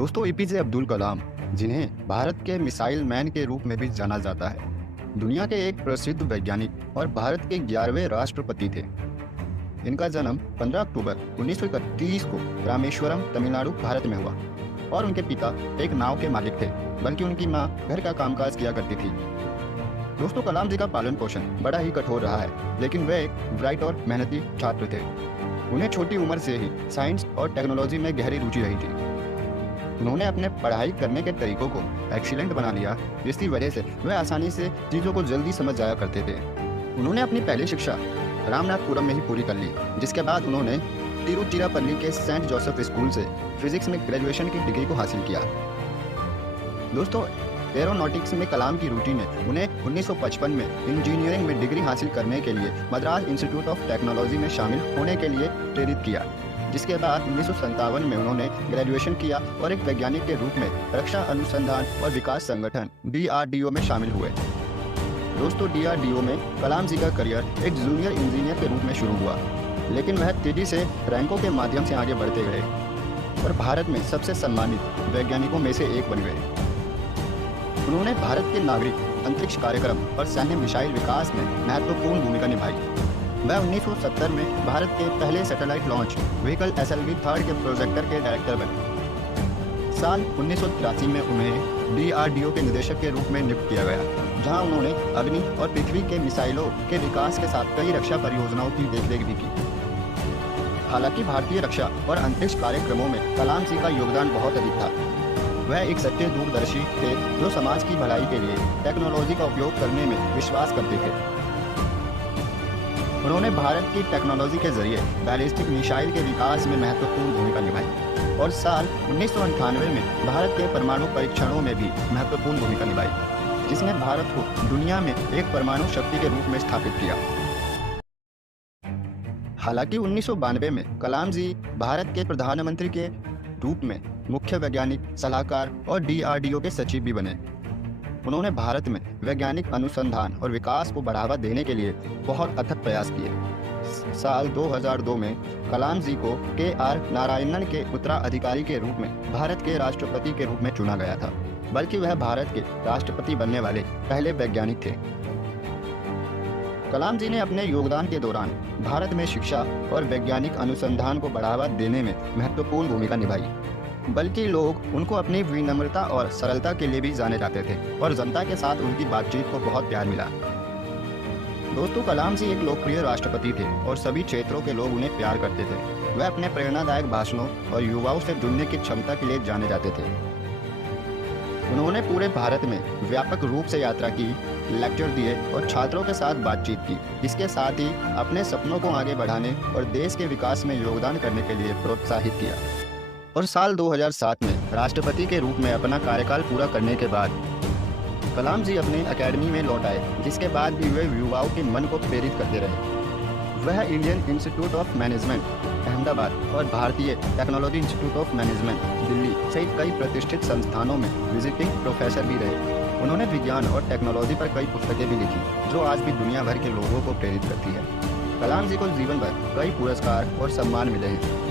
दोस्तों एपीजे अब्दुल कलाम, जिन्हें भारत के मिसाइल मैन के रूप में भी जाना जाता है, दुनिया के एक प्रसिद्ध वैज्ञानिक और भारत के 11वें राष्ट्रपति थे। इनका जन्म 15 अक्टूबर 1931 को रामेश्वरम, तमिलनाडु, भारत में हुआ और उनके पिता एक नाव के मालिक थे, बल्कि उनकी मां घर का कामकाज किया करती थी। दोस्तों कलाम जी का पालन पोषण बड़ा ही कठोर रहा है, लेकिन वे एक ब्राइट और मेहनती छात्र थे। उन्हें छोटी उम्र से ही साइंस और टेक्नोलॉजी में गहरी रुचि रही थी। उन्होंने अपने पढ़ाई करने के तरीकों को एक्सीलेंट बना लिया, जिसकी वजह से वे आसानी से चीज़ों को जल्दी समझ जाया करते थे। उन्होंने अपनी पहली शिक्षा रामनाथपुरम में ही पूरी कर ली, जिसके बाद उन्होंने तिरुचिरापल्ली के सेंट जोसेफ स्कूल से फिजिक्स में ग्रेजुएशन की डिग्री को हासिल किया। दोस्तों एरोनॉटिक्स में कलाम की रुचि ने उन्हें 1955 में इंजीनियरिंग में डिग्री हासिल करने के लिए मद्रास इंस्टीट्यूट ऑफ टेक्नोलॉजी में शामिल होने के लिए प्रेरित किया, जिसके बाद 1957 में उन्होंने ग्रेजुएशन किया और एक वैज्ञानिक के रूप में रक्षा अनुसंधान और विकास संगठन DRDO में शामिल हुए। दोस्तों DRDO में कलाम जी का करियर एक जूनियर इंजीनियर के रूप में शुरू हुआ, लेकिन वह तेजी से रैंकों के माध्यम से आगे बढ़ते गए और भारत में सबसे सम्मानित वैज्ञानिकों में से एक बन गए। उन्होंने भारत के नागरिक अंतरिक्ष कार्यक्रम और सैन्य मिसाइल विकास में महत्वपूर्ण भूमिका निभाई। वह 1970 में भारत के पहले सैटेलाइट लॉन्च व्हीकल SLV-3 के प्रोजेक्टर के डायरेक्टर बने। साल 1983 में उन्हें DRDO के निदेशक के रूप में नियुक्त किया गया, जहां उन्होंने अग्नि और पृथ्वी के मिसाइलों के विकास के साथ कई रक्षा परियोजनाओं की देखरेख भी की। हालांकि भारतीय रक्षा और अंतरिक्ष कार्यक्रमों में कलाम जी का योगदान बहुत अधिक था। वह एक सच्चे दूरदर्शी थे जो समाज की भलाई के लिए टेक्नोलॉजी का उपयोग करने में विश्वास करते थे। उन्होंने भारत की टेक्नोलॉजी के जरिए बैलिस्टिक मिसाइल के विकास में महत्वपूर्ण भूमिका निभाई और साल 1998 में भारत के परमाणु परीक्षणों में भी महत्वपूर्ण भूमिका निभाई, जिसने भारत को दुनिया में एक परमाणु शक्ति के रूप में स्थापित किया। हालांकि 1992 में कलाम जी भारत के प्रधानमंत्री के रूप में मुख्य वैज्ञानिक सलाहकार और DRDO के सचिव भी बने। उन्होंने भारत में वैज्ञानिक अनुसंधान और विकास को बढ़ावा देने के लिए बहुत अथक प्रयास किए। साल 2002 में कलाम जी को KR नारायणन के उत्तराधिकारी के रूप में भारत के राष्ट्रपति के रूप में चुना गया था, बल्कि वह भारत के राष्ट्रपति बनने वाले पहले वैज्ञानिक थे। कलाम जी ने अपने योगदान के दौरान भारत में शिक्षा और वैज्ञानिक अनुसंधान को बढ़ावा देने में महत्वपूर्ण भूमिका निभाई, बल्कि लोग उनको अपनी विनम्रता और सरलता के लिए भी जाने जाते थे और जनता के साथ उनकी बातचीत को बहुत प्यार मिला। दोस्तों कलाम जी एक लोकप्रिय राष्ट्रपति थे और सभी क्षेत्रों के लोग उन्हें प्यार करते थे। वह अपने प्रेरणादायक भाषणों और युवाओं से जुड़ने की क्षमता के लिए जाने जाते थे। उन्होंने पूरे भारत में व्यापक रूप से यात्रा की, लेक्चर दिए और छात्रों के साथ बातचीत की। इसके साथ ही अपने सपनों को आगे बढ़ाने और देश के विकास में योगदान करने के लिए प्रोत्साहित किया। और साल 2007 में राष्ट्रपति के रूप में अपना कार्यकाल पूरा करने के बाद कलाम जी अपने एकेडमी में लौट आए, जिसके बाद भी वे युवाओं के मन को प्रेरित करते रहे। वह Indian institute of management Ahmedabad और भारतीय technology institute of management Delhi सहित कई प्रतिष्ठित संस्थानों में विजिटिंग प्रोफेसर भी रहे। उन्होंने विज्ञान और टेक्नोलॉजी पर कई पुस्तकें भी लिखी, जो आज भी दुनिया भर के लोगों को प्रेरित करती है। कलाम जी को जीवन भर कई पुरस्कार और सम्मान मिले हैं।